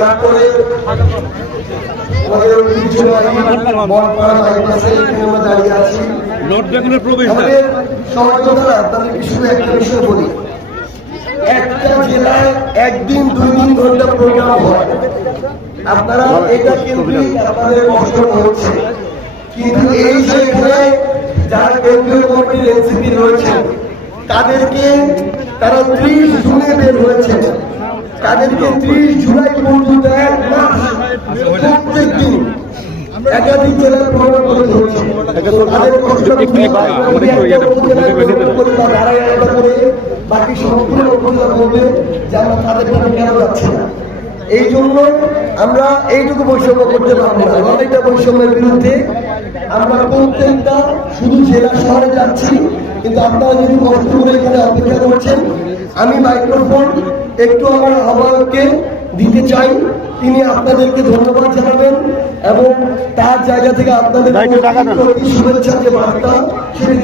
তারপরে আমাদের ঐতিহ্যবাহী বনপাড়া বাইপাসে আমরা দাঁড়িয়ে আছি। নর্থ বেঙ্গলের আমাদের শুধু একটা বিষয় বলি। একটা জেলায় একদিন দুই দিন ঘণ্টা প্রোগ্রাম হয় আপনারা এটা কিন্তু আপনাদের কষ্ট হচ্ছে। কিন্তু এই যে এখানে যারা কেন্দ্রীয় কমিটির এনসিপি রয়েছেন তাদেরকে তারা ত্রিশ জুনে বের হয়েছে। তাদেরকে ত্রিশ জুলাই পর্যন্ত এক মাস প্রত্যেক দিন একাধিক জেলার প্রোগ্রাম করতে হচ্ছে তাদের কষ্ট বাকি সম্পূর্ণ উপজেলা বলবে যে আমরা তাদের জন্য কেন যাচ্ছি না। এই জন্য আমরা এইটুকু বৈষম্য করতে পারব না। লড়াইটা বৈষম্যের বিরুদ্ধে আমরা প্রত্যেকটা শুধু জেলা শহরে যাচ্ছি কিন্তু আপনারা যদি কষ্ট করে এখানে অপেক্ষা করছেন আমি মাইক্রোফোন একটু আমার আহ্বায়ককে দিতে চাই। তিনি আপনাদেরকে ধন্যবাদ জানাবেন এবং তার জায়গা থেকে আপনাদের শুভেচ্ছা যে বার্তা সেটি